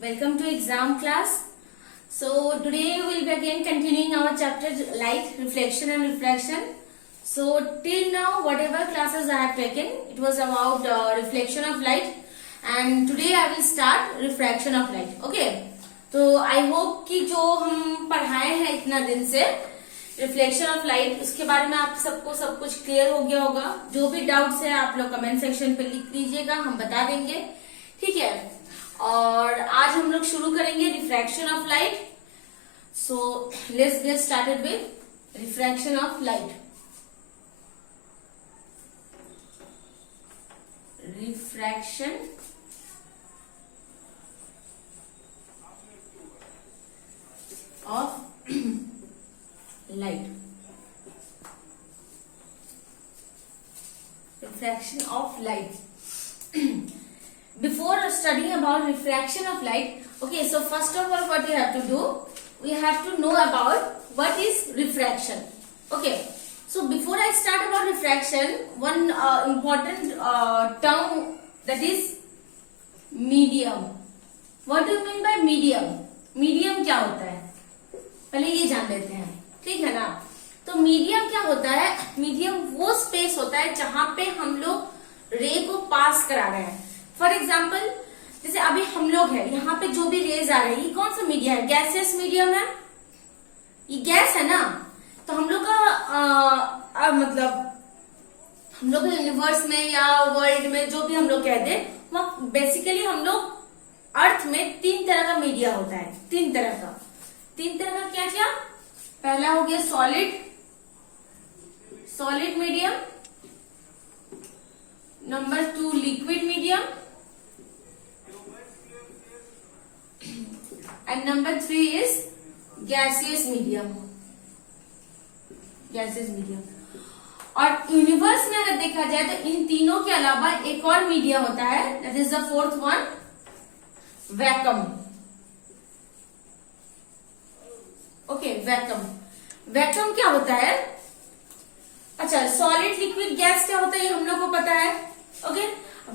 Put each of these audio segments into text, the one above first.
Welcome to exam class. So today we will be again continuing our chapter light, reflection and refraction. So till now whatever classes I have taken, it was about reflection of light, and today I will start refraction of light. Okay. तो I hope कि जो हम पढ़ाए हैं इतना दिन से reflection of light, उसके बारे में आप सबको सब कुछ क्लियर हो गया होगा. जो भी डाउट्स है आप लोग कमेंट सेक्शन पे लिख लीजिएगा, हम बता देंगे. ठीक है. और आज हम लोग शुरू करेंगे refraction of light. So let's get started with refraction of light. Refraction of light. Refraction of light. Before studying about refraction of light, okay, so first of all what we have to do, we have to know about what is refraction. Okay, so before I start about refraction, one important term, that is medium. What do you mean by medium? Medium क्या होता है पहले ये जान लेते हैं. ठीक है ना. तो मीडियम क्या होता है? मीडियम वो स्पेस होता है जहां पे हम लोग रे को पास करा रहे हैं. फॉर एग्जाम्पल जैसे अभी हम लोग हैं, यहाँ पे जो भी रेज आ रही है, ये कौन सा मीडियम है? गैसियस मीडियम है. ये गैस है ना. तो हम लोग का मतलब हम लोग यूनिवर्स में या वर्ल्ड में जो भी हम लोग कहते हैं, वहाँ बेसिकली हम लोग अर्थ में तीन तरह का मीडिया होता है. तीन तरह का क्या क्या? पहला हो गया solid medium. Number 2 liquid medium, and number 3 is gaseous medium. और यूनिवर्स में अगर देखा जाए तो इन तीनों के अलावा एक और मीडिया होता है, that is the fourth one, vacuum. Okay, vacuum क्या होता है? अच्छा, सॉलिड लिक्विड गैस क्या होता है ये हम लोग को पता है. ओके,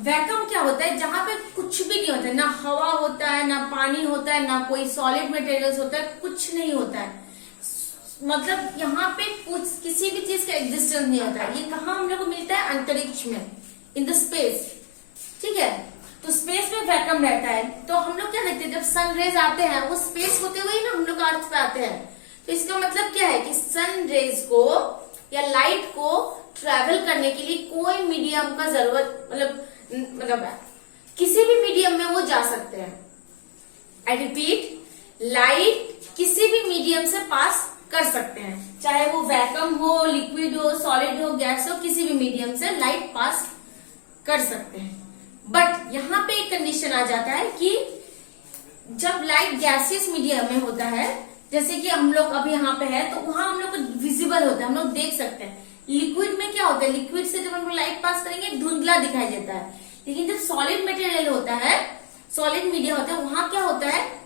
वैक्यूम क्या होता है? जहां पे कुछ भी नहीं होता है, ना हवा होता है, ना पानी होता है, ना कोई सॉलिड मटेरियल्स होता है, कुछ नहीं होता है. मतलब यहाँ पे कुछ किसी भी चीज का एग्जिस्टेंस नहीं होता है. ये कहाँ हम लोग को मिलता है? अंतरिक्ष में, इन द स्पेस. ठीक है. तो स्पेस में वैक्यूम रहता है. तो हम लोग क्या देखते हैं, जब सन रेज आते हैं वो स्पेस होते हुए ना हम लोग अर्थ पे आते हैं. तो इसका मतलब क्या है कि सन रेज को या लाइट को ट्रेवल करने के लिए कोई मीडियम का जरूरत मतलब किसी भी मीडियम में वो जा सकते हैं. आई रिपीट, लाइट किसी भी मीडियम से पास कर सकते हैं, चाहे वो वैक्यूम हो, लिक्विड हो, सॉलिड हो, गैस हो, किसी भी मीडियम से लाइट पास कर सकते हैं. बट यहाँ पे एक कंडीशन आ जाता है कि जब लाइट गैसियस मीडियम में होता है, जैसे कि हम लोग अभी यहाँ पे है, तो वहां हम लोग को विजिबल होता है, हम लोग देख सकते हैं. लिक्विड में क्या होता है? लिक्विड से जब हम लोग लाइट पास करेंगे धुंधला दिखाई देता है. लेकिन जब सॉलिड मटेरियल होता है, सॉलिड मीडिया होता है, वहां क्या होता है?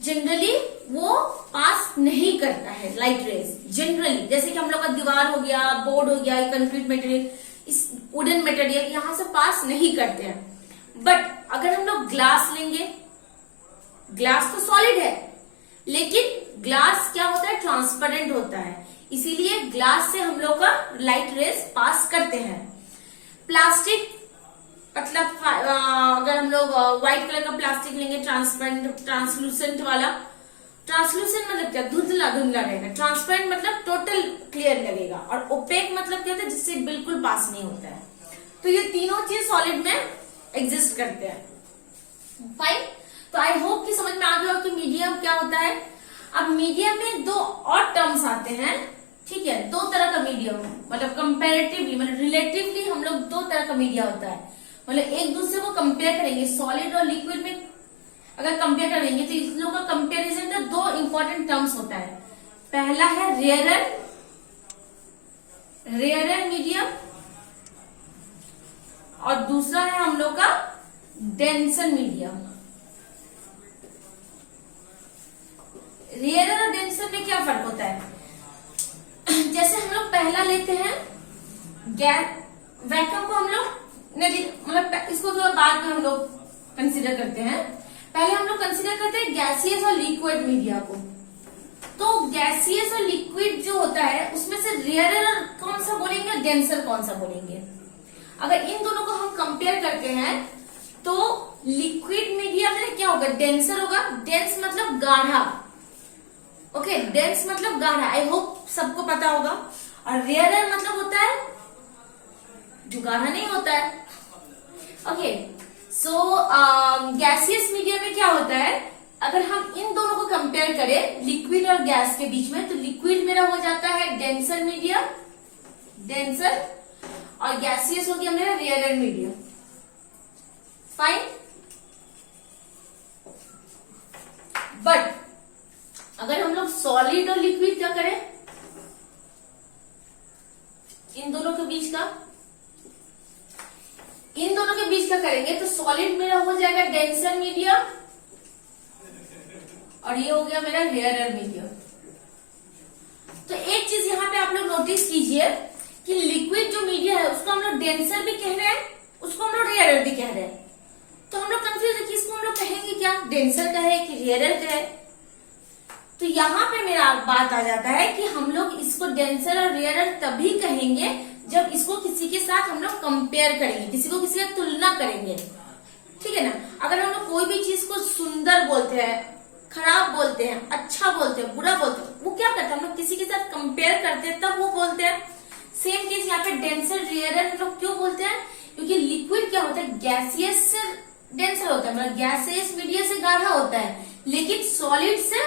जनरली वो पास नहीं करता है लाइट रेज. जनरली जैसे कि हम लोग का दीवार हो गया, बोर्ड हो गया, कंक्रीट मटेरियल, इस वुडन मटेरियल यहाँ से पास नहीं करते हैं. बट अगर हम लोग ग्लास लेंगे, ग्लास तो सॉलिड है, लेकिन ग्लास क्या होता है? ट्रांसपेरेंट होता है. इसीलिए ग्लास से हम लोग का लाइट रेज पास करते हैं. प्लास्टिक मतलब अगर हम लोग व्हाइट कलर का प्लास्टिक लेंगे, ट्रांसपेरेंट, ट्रांसलूसेंट वाला. ट्रांसलूसेंट मतलब क्या? धुंधला रहेगा. ट्रांसपेरेंट मतलब टोटल क्लियर लगेगा. और ओपेक मतलब क्या होता है? जिससे बिल्कुल पास नहीं होता है. तो ये तीनों चीज सॉलिड में एग्जिस्ट करते हैं. फाइन. तो आई होप कि समझ में आ गया हो कि मीडियम क्या होता है. अब मीडियम में दो और टर्म्स आते हैं. ठीक है, दो तरह का मीडियम, मतलब कंपैरेटिवली, मतलब रिलेटिवली हम लोग दो तरह का मीडिया होता है. मतलब एक दूसरे को कंपेयर करेंगे, सॉलिड और लिक्विड में अगर कंपेयर करेंगे तो इन लोगों का कंपेरिजन का दो इंपॉर्टेंट टर्म्स होता है. पहला है रेयरर मीडियम, और दूसरा है हम लोग का डेंसर मीडियम. रेयरर और डेंसर में क्या फर्क होता है? जैसे हम लोग पहला लेते हैं वैक्यूम को हम लोग मतलब इसको थोड़ा बाद में हम लोग कंसीडर करते हैं. पहले हम लोग कंसीडर करते हैं गैसियस और लिक्विड मीडिया को। तो गैसियस और लिक्विड जो होता है उसमें से रेयरर कौन सा बोलेंगे और डेंसर कौन सा बोलेंगे? अगर इन दोनों को हम कंपेयर करते हैं तो लिक्विड मीडिया में क्या होगा? डेंसर होगा। डेंस मतलब गाढ़ा, ओके, डेंस मतलब गाढ़ा, आई होप सबको पता होगा। और रेयरर मतलब होता है जो गाढ़ा नहीं होता है, ओके। सो गैसियस मीडिया में क्या होता है, अगर हम इन दोनों को कंपेयर करें लिक्विड और गैस के बीच में, तो लिक्विड मेरा हो जाता है डेंसर मीडिया, डेंसर, और गैसियस हो गया मेरा रेयरर मीडिया। फाइन। बट अगर हम लोग सॉलिड और लिक्विड क्या करें, इन दोनों के बीच का करेंगे तो सॉलिड मेरा हो जाएगा डेंसर मीडिया और ये हो गया मेरा रेयरर मीडिया। तो एक चीज यहाँ पे आप लोग नोटिस कीजिए कि लिक्विड जो मीडिया है उसको हम लोग डेंसर भी कह रहे हैं, उसको हम लोग रेयरर भी कह रहे हैं। तो हम लोग कंफ्यूज है कि इसको हम लोग कहेंगे क्या, डेंसर कहे कि रेयरर कहे? तो यहाँ पे मेरा बात आ जाता है कि हम लोग इसको डेंसर और रेयरर तभी कहेंगे जब इसको किसी के साथ हम लोग कंपेयर करेंगे, किसी को किसी का तुलना करेंगे, ठीक है ना। अगर हम लोग कोई भी चीज को सुंदर बोलते हैं, खराब बोलते हैं, अच्छा बोलते हैं, बुरा बोलते हैं, वो क्या करते हैं, हम लोग किसी के साथ कंपेयर करते हैं तब वो बोलते हैं। सेम केस यहाँ पे डेंसर रेयरर हम लोग क्यों बोलते हैं, क्योंकि लिक्विड क्या होता है, गैसियस से डेंसर होता है, मतलब गैसियस मीडिया से गाढ़ा होता है, लेकिन सॉलिड से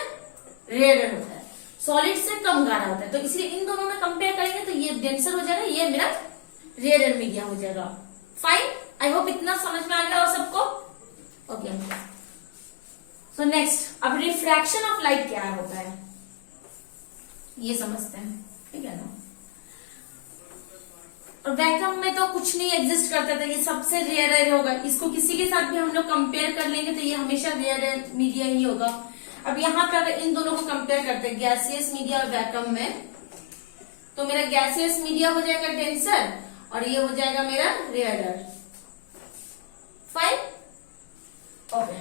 रेयरर होता है, सॉलिड से कम गाढ़ा होता है। तो इसलिए इन दोनों में कंपेयर करेंगे तो ये डेंसर हो जाएगा, ये मेरा रेयरर मीडिया हो जाएगा। फाइन, आई होप इतना समझ में आ गया और सबको, ओके। सो नेक्स्ट, अब रिफ्रैक्शन ऑफ लाइट क्या होता है ये समझते हैं, ठीक है ना। और वैक्यूम में तो कुछ नहीं एग्जिस्ट करता था, ये सबसे रेयर होगा। इसको किसी के साथ भी हम लोग कंपेयर कर लेंगे तो ये हमेशा रेयर मीडिया ही होगा। अब यहाँ पे अगर इन दोनों को कंपेयर करते हैं गैसियस मीडिया और वैक्यूम में, तो मेरा गैसियस मीडिया हो जाएगा डेंसर और ये हो जाएगा मेरा rarer. Fine, okay.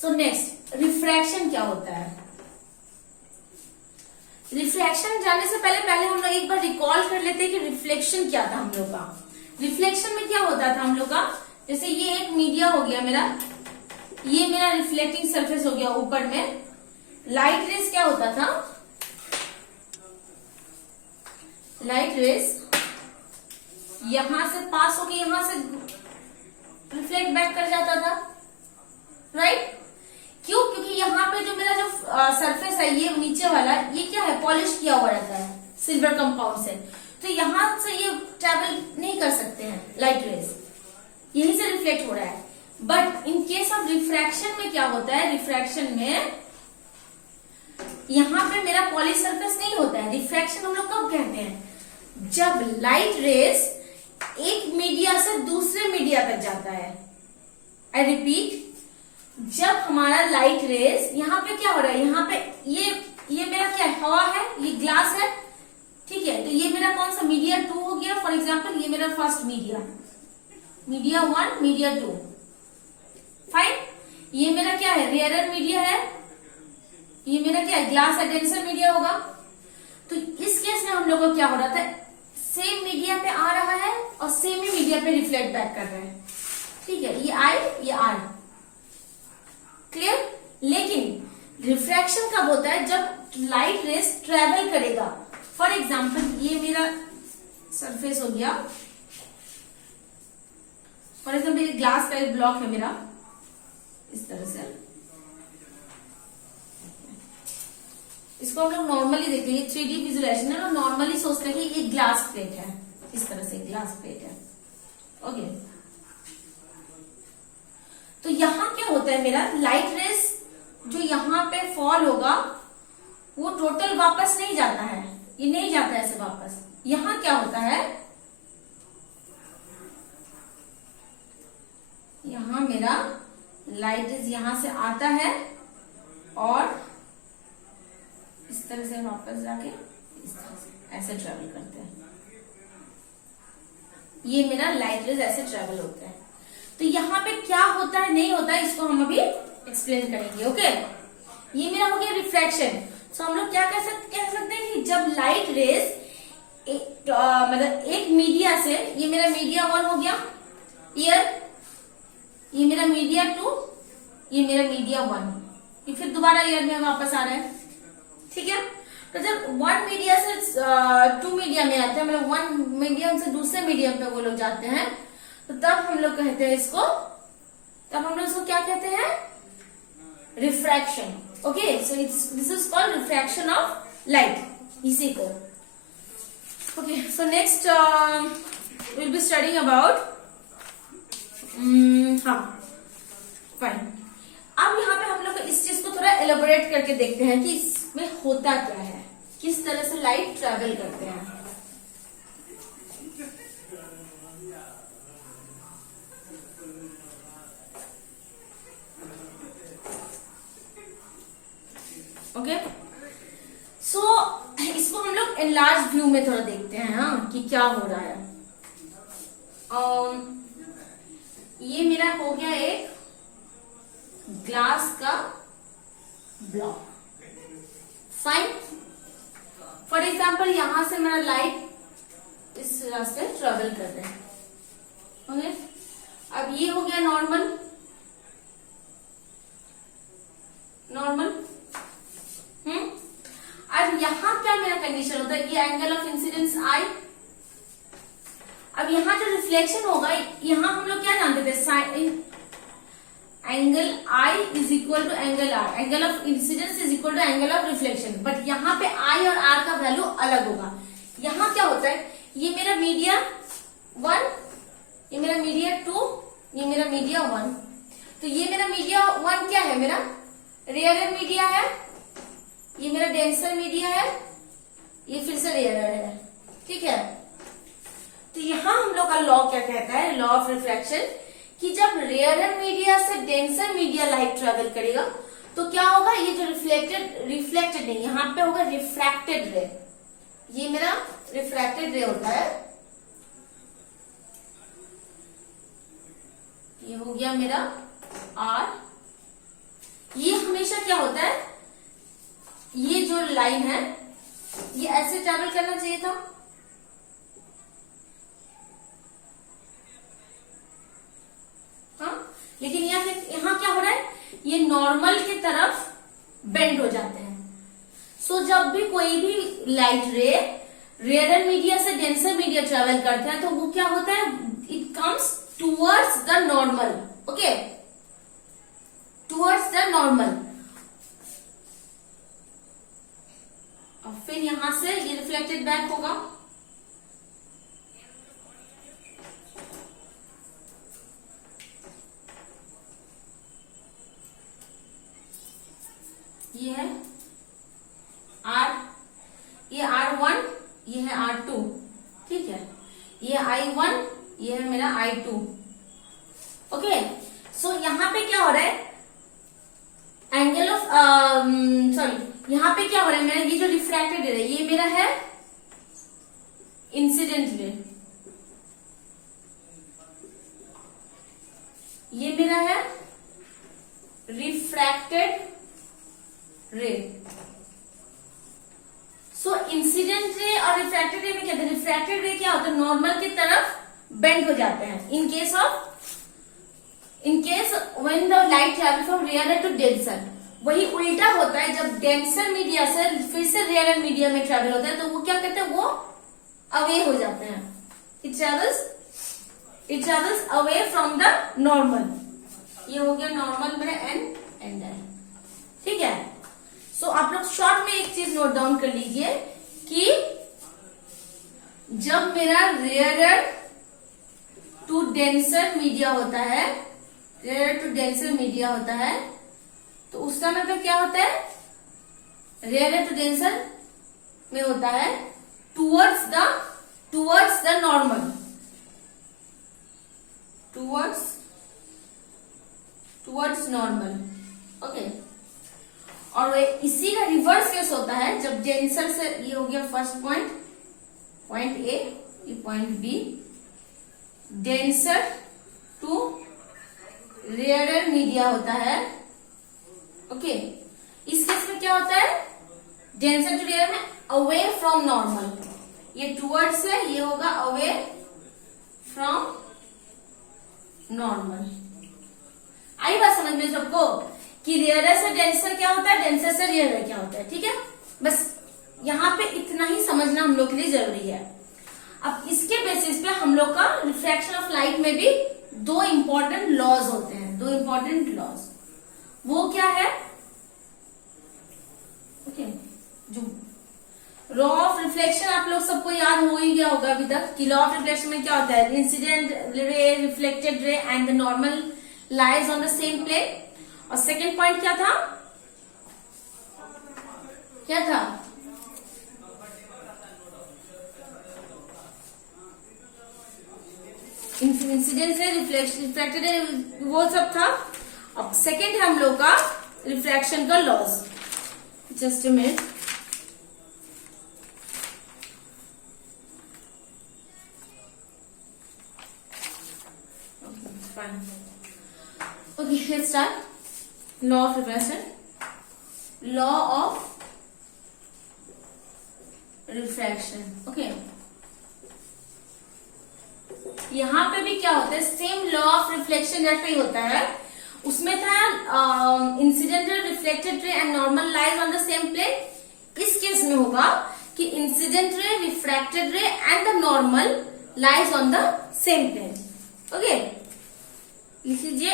So next, refraction क्या होता है। रिफ्रैक्शन जाने से पहले हम लोग एक बार रिकॉल कर लेते हैं कि रिफ्लेक्शन क्या था हम लोग का। रिफ्लेक्शन में क्या होता था हम लोग का, जैसे ये एक मीडिया हो गया मेरा, ये मेरा रिफ्लेक्टिंग सरफेस हो गया ऊपर में। लाइट रेस क्या होता था, लाइट रेस यहां से पास होके यहां से रिफ्लेक्ट बैक कर जाता था, राइट। क्यों, क्योंकि यहाँ पे जो मेरा जो सरफेस है ये नीचे वाला, ये क्या है, पॉलिश किया हुआ रहता है सिल्वर कंपाउंड से, तो यहां से ये ट्रेवल नहीं कर सकते हैं लाइट रेस, यहीं से रिफ्लेक्ट हो रहा है। But in case of refraction में क्या होता है, रिफ्रैक्शन में यहां पे मेरा पॉलिश सरफेस नहीं होता है। रिफ्रैक्शन हम लोग कब कहते हैं, जब लाइट रेस एक मीडिया से दूसरे मीडिया तक जाता है। आई रिपीट, जब हमारा लाइट रेस यहाँ पे क्या हो रहा है, यहाँ पे ये मेरा क्या है, हवा है, ये ग्लास है, ठीक है। तो ये मेरा कौन सा मीडिया 2 हो गया, फॉर एग्जांपल ये मेरा first media, media 1, media 2। Fine, ये मेरा क्या है, रेयरर मीडिया है, ये मेरा क्या है, ग्लास है, डेंसर मीडिया होगा। तो इस केस में हम लोग को क्या हो रहा था, सेम मीडिया पे आ रहा है और सेम ही मीडिया पे रिफ्लेक्ट बैक कर रहा है, ठीक है। ये आई, ये आर, क्लियर। लेकिन रिफ्रैक्शन कब होता है, जब लाइट रेस ट्रेवल करेगा। फॉर एग्जाम्पल ये मेरा सरफेस हो गया, फॉर एग्जाम्पल ये ग्लास का एक ब्लॉक है मेरा, इस तरह से इसको हम लोग नॉर्मली देखते हैं, ये 3D विजुअलाइजेशन है, नॉर्मली सोचते हैं कि ये ग्लास प्लेट है, इस तरह से ग्लास प्लेट है, ओके। तो यहां क्या होता है, मेरा लाइट रेस जो यहां पे फॉल होगा वो टोटल वापस नहीं जाता है, ये नहीं जाता है ऐसे वापस। यहां क्या होता है, यहां मेरा लाइट रेस यहां से आता है और इस तरह से वापस जाके इस तरह से ऐसे ट्रेवल करते हैं। ये मेरा लाइट रेस ऐसे ट्रेवल होता है। तो यहाँ पे क्या होता है, नहीं होता है, इसको हम अभी एक्सप्लेन करेंगे। ओके, ये मेरा हो गया रिफ्रैक्शन। सो हम लोग क्या कह सकते हैं कि जब लाइट रेज मतलब एक मीडिया से, ये मेरा मीडिया 1 हो गया ईयर, ये मेरा मीडिया 2, ये मेरा मीडिया 1, ये फिर दोबारा ईयर में वापस आ रहा है। ठीक है, तो जब वन मीडिया से टू मीडिया में आते हैं, मतलब वन मीडियम से दूसरे मीडियम पे वो लोग जाते हैं, तो तब हम लोग कहते हैं इसको, क्या कहते हैं, refraction. Okay, so this is called refraction of light, इसी को। Okay, so next will be studying about, हाँ फाइन। अब यहाँ पे हम लोग इस चीज को थोड़ा एलोबोरेट करके देखते हैं कि इसमें होता क्या है, किस तरह से लाइट ट्रेवल करते हैं। ओके, सो इसको हम लोग एनलार्ज व्यू में थोड़ा देखते हैं, हाँ, कि क्या हो रहा है। ये मेरा हो गया एक ग्लास का ब्लॉक, फाइन। फॉर एग्जाम्पल यहां से मेरा लाइट इस रास्ते ट्रेवल कर रहे हैं। ओके, अब ये हो गया नॉर्मल, अब यहां क्या मेरा कंडीशन होता है, ये एंगल ऑफ इंसिडेंस आई। अब यहां जो रिफ्लेक्शन होगा, यहां हम लोग क्या जानते थे, angle I is equal to angle R, angle of incidence is equal to angle of reflection. But यहाँ पे I और R का वैल्यू अलग होगा। यहाँ क्या होता है, ये मेरा मीडिया 1, ये मेरा मीडिया 2, ये मेरा मीडिया 1। तो ये मेरा मीडिया 1 क्या है, मेरा रेयरर मीडिया है, ये मेरा डेंसर मीडिया है, ये फिर से रेयरर है। ठीक है, तो यहाँ हम लोग का लॉ क्या कहता है, लॉ ऑफ रिफ्रैक्शन, कि जब रेयरर मीडिया से डेंसर मीडिया लाइट ट्रेवल करेगा तो क्या होगा, ये जो रिफ्लेक्टेड नहीं, यहाँ पे होगा रिफ्रैक्टेड रे। ये मेरा रिफ्रैक्टेड रे होता है, ये हो गया मेरा R। ये हमेशा क्या होता है, ये जो लाइन है ये ऐसे ट्रेवल करना चाहिए था, लेकिन यहाँ क्या हो रहा है, ये नॉर्मल की तरफ बेंड हो जाते हैं। सो जब भी कोई भी लाइट रे रेयरर मीडिया से डेंसर मीडिया ट्रेवल करते हैं तो वो क्या होता है, it comes towards the normal. Okay, towards the normal. और फिर यहां से ये रिफ्लेक्टेड बैक होगा, ये है R, ये R1, ये है R2। ठीक है, ये I1, ये है मेरा I2। ओके, सो यहाँ पे क्या हो रहा है, एंगल ऑफ सॉरी, यहाँ पे क्या हो रहा है, मेरा ये जो रिफ्रैक्टेड रे, ये मेरा है इंसिडेंट रे, ये मेरा है रिफ्रैक्टेड रे। सो इंसिडेंट रे और रिफ्रैक्टेड रे में क्या होता है, रिफ्रैक्टेड रे क्या होता है, नॉर्मल की तरफ बेंड हो जाते हैं। In case when the light travel from rarer to denser, वही उल्टा होता है, जब डेंसर मीडिया से फिर से रेयरर मीडिया में ट्रैवल होता है तो वो क्या करते हैं, वो अवे हो जाते हैं। It travels away from the normal. ये हो गया नॉर्मल मेरा एंड है। ठीक है, सो आप लोग शॉर्ट में एक चीज नोट डाउन कर लीजिए कि जब मेरा रेयरर टू डेंसर मीडिया होता है, रेयरर टू डेंसर मीडिया होता है, तो उस समय पे क्या होता है, रेयरर टू डेंसर में होता है towards the normal, towards normal. Okay, और इसी का रिवर्स केस होता है जब डेंसर से, ये हो गया फर्स्ट पॉइंट ए, ये point B, denser to rarer media होता है ओके, इस केस में क्या होता है, डेंसर टू रेयर में अवे फ्रॉम नॉर्मल, ये टूवर्ड्स है, ये होगा अवे फ्रॉम नॉर्मल। आई बात समझ में सबको कि रेयर से डेंसर क्या होता है, डेंसर से रेयर क्या होता है, ठीक है। बस यहाँ पे इतना ही समझना हम लोग के लिए जरूरी है। अब इसके बेसिस पे हम लोग का रिफ्रैक्शन ऑफ लाइट में भी दो इंपॉर्टेंट लॉज होते हैं, दो इंपॉर्टेंट लॉज। वो क्या है, ओके, जो लॉ ऑफ रिफ्लेक्शन आप लोग सबको याद हो ही गया होगा अभी तक कि लॉ ऑफ रिफ्लेक्शन में क्या होता है, incident ray, reflected ray and the normal lies on the same plane. और सेकेंड पॉइंट क्या था, क्या था, इंसिडेंस है, रिफ्लेक्टेड है, वो सब था। अब सेकेंड है हम लोग का रिफ्रैक्शन का loss. Just a minute, okay, let's start. Law of refraction, law of refraction, okay. यहां पे भी क्या होता है, सेम लॉ ऑफ रिफ्लेक्शन जैसे ही होता है, उसमें था incident ray, reflected ray and normal lies on the same plane. इस केस में होगा कि incident ray, refracted ray and the normal lies on the same plane, okay. लिख लीजिए,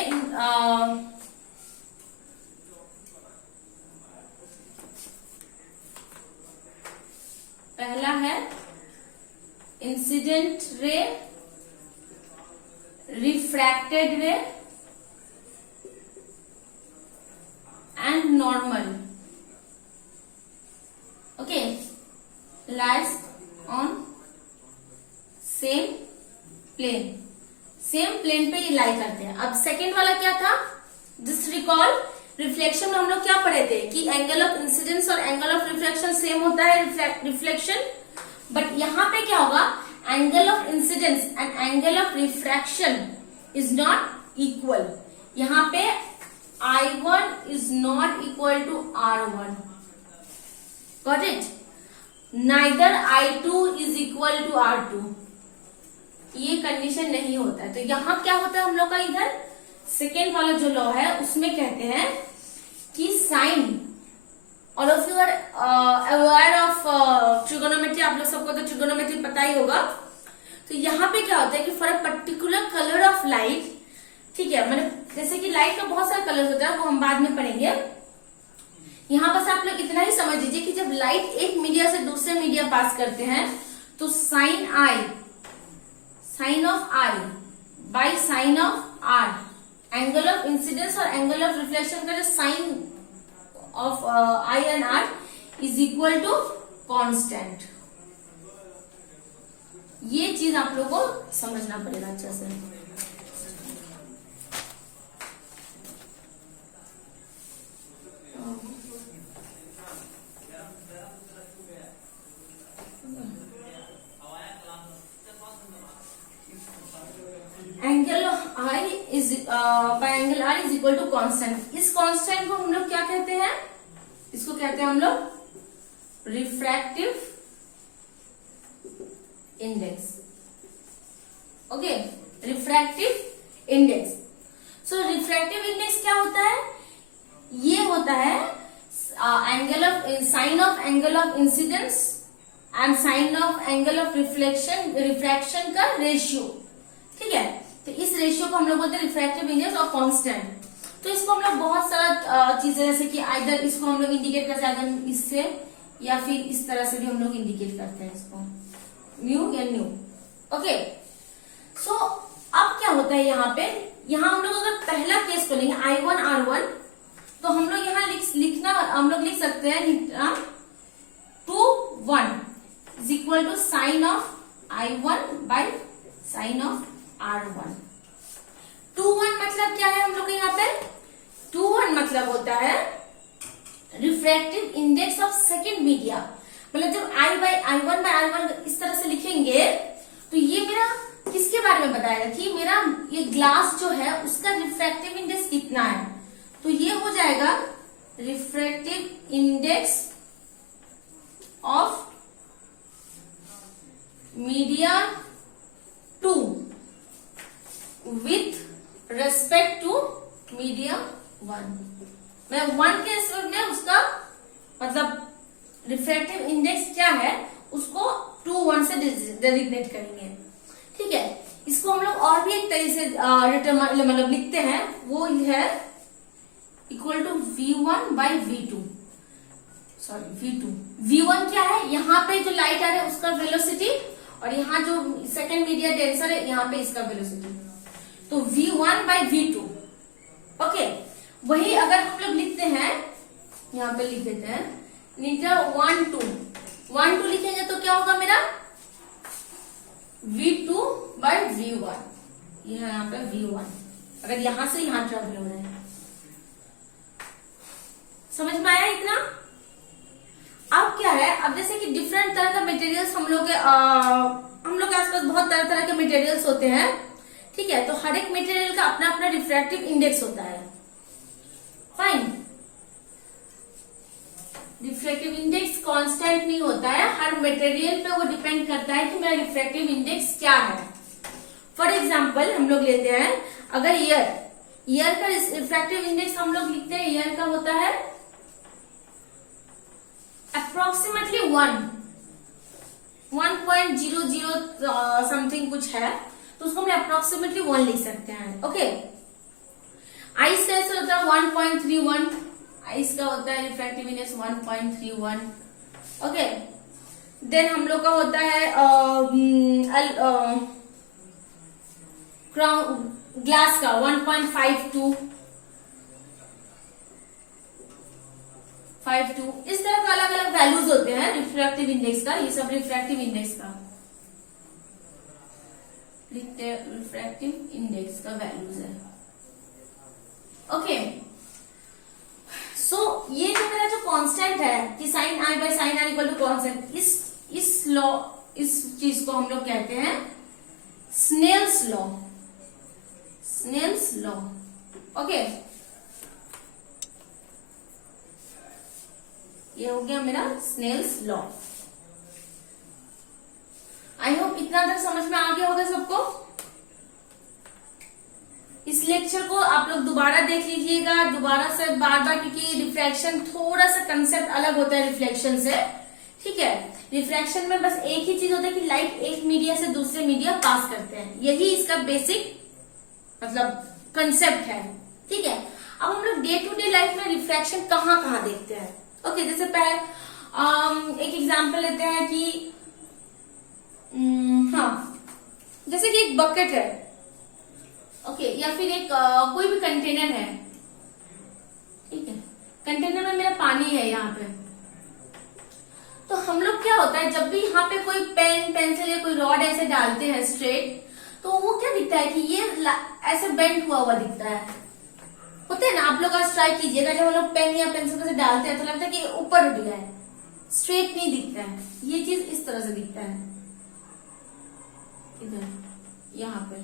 पहला है incident ray, refracted ray and normal, okay, lies on same plane, same plane पे ये लाई करते हैं। अब सेकेंड वाला क्या था, जस्ट रिकॉल, रिफ्लेक्शन में हम लोग क्या पढ़े थे कि एंगल ऑफ इंसिडेंस और एंगल ऑफ रिफ्लेक्शन सेम होता है रिफ्लेक्शन, बट यहां पे क्या होगा, angle of incidence and angle of refraction is not equal. यहां पे I1 is not equal to R1, got it, neither I2 is equal to R2, ये कंडीशन नहीं होता है। तो यहां क्या होता है हम लोग का, इधर सेकेंड वाला जो लॉ है उसमें कहते हैं कि sine, all of you are aware of trigonometry, आप लोग सबको तो ट्रिगोनोमेट्री पता ही होगा। तो यहाँ पे क्या होता है कि for a particular colour of light, ठीक है, मतलब जैसे कि लाइट का बहुत सारे कलर होता है, वो हम बाद में पढ़ेंगे। यहाँ बस आप लोग इतना ही समझ लीजिए कि जब लाइट एक मीडिया से दूसरे मीडिया पास करते हैं तो sine I, sine of I by sine of R, angle of incidence और एंगल ऑफ रिफ्लेक्शन का जो sine of I and R is equal to constant. ये चीज आप लोगों को समझना पड़ेगा अच्छे से। Angle I is by angle R is equal to constant. इस कांस्टेंट को हम लोग क्या कहते हैं, इसको कहते हैं हम लोग refractive index, okay, refractive index. So refractive index क्या होता है, ये होता है angle of sine of angle of incidence and sine of angle of refraction का रेशियो, ठीक है। तो इस रेशियो को हम लोग बोलते हैं रिफ्रैक्टिव इंडेक्स और कांस्टेंट। तो इसको हम लोग बहुत सारा चीजें, जैसे कि आइदर इसको हम लोग इंडिकेट करते हैं इससे, या फिर इस तरह से भी हम लोग इंडिकेट करते हैं इसको, म्यू या न्यू, ओके। सो अब क्या होता है यहाँ पे, यहाँ हम लोग अगर पहला केस को लेंगे I1 R1, तो हम लोग यहाँ लिखना हम लोग लिख सकते हैं 2 1 is equal to sine of I1 by sine of R1। 2 1 मतलब क्या है हम लोग के यहाँ पे, 2 1 मतलब होता है refractive index of second media. मतलब जब I1 बाई R1 इस तरह से लिखेंगे तो ये मेरा किसके बारे में बताएगा कि मेरा ये ग्लास जो है उसका रिफ्रैक्टिव इंडेक्स कितना है। तो ये हो जाएगा refractive index of media 2 with respect to media 1। मैं 1 के रेस्पेक्ट में उसका मतलब रिफ्रैक्टिव इंडेक्स क्या है उसको 2 1 से डेजिग्नेट करेंगे। ठीक है, इसको हम लोग और भी एक तरीके से मतलब लिखते हैं, वो है equal to v1 by v2। Sorry v2, v1 क्या है, यहाँ पे जो लाइट आ रहा है उसका वेलोसिटी, और यहाँ जो सेकेंड मीडिया डेंसर है यहाँ पे इसका वेलोसिटी, तो v1 बाई v2। ओके, वही अगर हम लोग लिखते हैं, यहाँ पे लिख देते हैं मीटर 1 2 लिखेंगे तो क्या होगा मेरा v2 बाई v1। यह यहाँ पे v1, अगर यहां से यहां ट्रेवल हो रहा है। समझ में आया इतना? अब क्या है, अब जैसे कि डिफरेंट तरह का मटेरियल्स हम लोग के आसपास बहुत तरह तरह के मटेरियल्स होते हैं। ठीक है, तो हर एक मटेरियल का अपना अपना रिफ्रैक्टिव इंडेक्स होता है। फाइन, रिफ्रैक्टिव इंडेक्स कांस्टेंट नहीं होता है, हर मटेरियल पे वो डिपेंड करता है कि मेरा रिफ्रैक्टिव इंडेक्स क्या है। फॉर एग्जाम्पल हम लोग लेते हैं, अगर ईयर का रिफ्रैक्टिव इंडेक्स हम लोग लिखते हैं, ईयर का होता है अप्रोक्सीमेटली 1.00 समथिंग कुछ है, तो उसको हम अप्रोक्सीमेटली 1 लिख सकते हैं। ओके, आइस का ऐसा होता है 1.31, आइस का होता है रिफ्रैक्टिव इंडेक्स 1.31। ओके, देन हम लोग का होता है ग्लास का 1.52। इस तरह का अलग अलग वैल्यूज होते हैं रिफ्रैक्टिव इंडेक्स का। ये सब रिफ्रैक्टिव इंडेक्स का रिफ्रैक्टिव इंडेक्स का वैल्यूज है। ओके, सो ये जो मेरा जो कांस्टेंट है कि sine I by sine R equal to constant, इस लॉ, इस चीज को हम लोग कहते हैं Snell's law. Snell's law. Okay, ये हो गया मेरा स्नेल्स लॉ। आई होप इतना तक समझ में आ गया होगा सबको। इस लेक्चर को आप लोग दोबारा देख लीजिएगा, दोबारा से बार बार, क्योंकि रिफ्रैक्शन थोड़ा सा कंसेप्ट अलग होता है रिफ्लेक्शन से। ठीक है, रिफ्रैक्शन में बस एक ही चीज होता है कि लाइट एक मीडिया से दूसरे मीडिया पास करते हैं, यही इसका बेसिक मतलब कंसेप्ट है। ठीक है, अब हम लोग डे टू डे लाइफ में रिफ्रैक्शन कहाँ कहाँ देखते हैं। ओके, जैसे पहले एक एग्जांपल लेते हैं कि हाँ, जैसे कि एक बकेट है, ओके, या फिर एक कोई भी कंटेनर है। ठीक है, कंटेनर में मेरा पानी है यहाँ पे, तो हम लोग क्या होता है, जब भी यहाँ पे कोई पेन पेंसिल या कोई रॉड ऐसे डालते हैं स्ट्रेट, तो वो क्या दिखता है कि ये ऐसे बेंड हुआ हुआ दिखता है। होता है ना, आप लोग आज ट्राई कीजिएगा, जब हम लोग पेन या पेंसिल से डालते हैं तो लगता है कि ऊपर उठ गया है, स्ट्रेट नहीं दिखता है। ये चीज इस तरह से दिखता है, इधर यहाँ पे।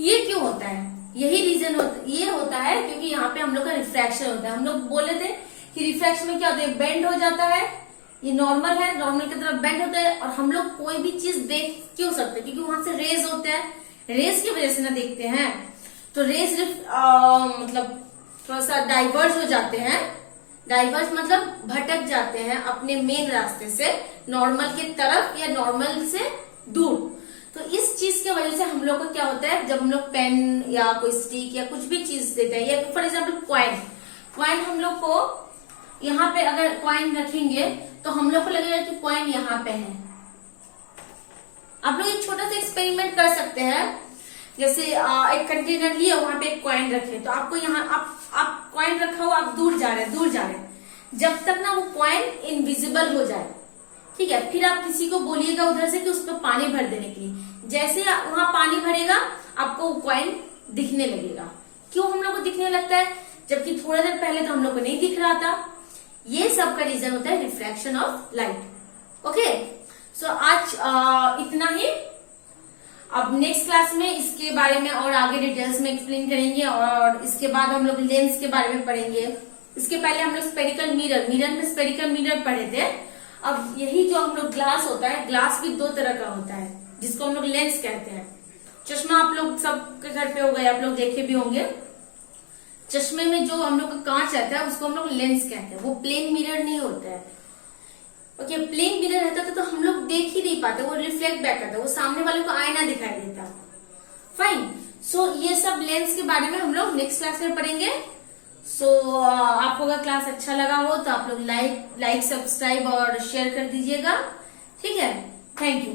ये क्यों होता है? यही रीजन ये होता है क्योंकि यहाँ पे हम लोग का रिफ्रैक्शन होता है। हम लोग बोले थे कि रिफ्रैक्शन में क्या होता है, बेंड हो जाता है, ये नॉर्मल है, नॉर्मल की तरफ बेंड होता है, और हम लोग कोई भी चीज देख क्यों सकते हैं, क्योंकि वहां से रेज होते हैं, रेज की वजह से ना देखते हैं। तो रेज मतलब थोड़ा सा डाइवर्ज हो जाते हैं, डाइवर्ज मतलब भटक जाते हैं अपने मेन रास्ते से नॉर्मल की तरफ या नॉर्मल से दूर। तो इस चीज की वजह से हम लोग को क्या होता है, जब हम लोग पेन या कोई स्टिक या कुछ भी चीज देते हैं, या फॉर एग्जाम्पल कॉइन हम लोग को यहाँ पे अगर कॉइन रखेंगे तो हम लोग को लगेगा कि कॉइन यहाँ पे है। आप लोग एक छोटा सा एक्सपेरिमेंट कर सकते हैं, जैसे एक कंटेनर लिया, वहां पे एक कॉइन रखे, तो आपको यहाँ आप कॉइन रखा हो, आप दूर जा रहे हैं, जब तक ना वो कॉइन इनविजिबल हो जाए। ठीक है, फिर आप किसी को बोलिएगा उधर से कि उस पर पानी भर देने के लिए। जैसे वहां पानी भरेगा आपको वो कॉइन दिखने लगेगा। क्यों हम लोग को दिखने लगता है, जबकि थोड़ा देर पहले तो हम लोग को नहीं दिख रहा था। ये सब का रीजन होता है रिफ्रैक्शन ऑफ लाइट। ओके, सो आज इतना ही। अब नेक्स्ट क्लास में इसके बारे में और आगे डिटेल्स में एक्सप्लेन करेंगे, और इसके बाद हम लोग लेंस के बारे में पढ़ेंगे। इसके पहले हम लोग स्पेरिकल मिरर में स्पेरिकल मिरर पढ़े थे। अब यही जो हम लोग ग्लास होता है, ग्लास भी दो तरह का होता है जिसको हम लोग लेंस कहते हैं। चश्मा आप लोग सबके घर पे हो गए, आप लोग देखे भी होंगे। चश्मे में जो हम लोग का कांच रहता है उसको हम लोग लेंस कहते हैं, वो प्लेन मिरर नहीं होता है। ओके, प्लेन मिरर रहता था तो हम लोग देख ही नहीं पाते, वो रिफ्लेक्ट बैक करता, वो सामने वाले को आईना दिखाई देता। फाइन। सो ये सब लेंस के बारे में हम लोग नेक्स्ट क्लास में पढ़ेंगे। सो आपको अगर क्लास अच्छा लगा हो तो आप लोग लाइक सब्सक्राइब और शेयर कर दीजिएगा। ठीक है, थैंक यू।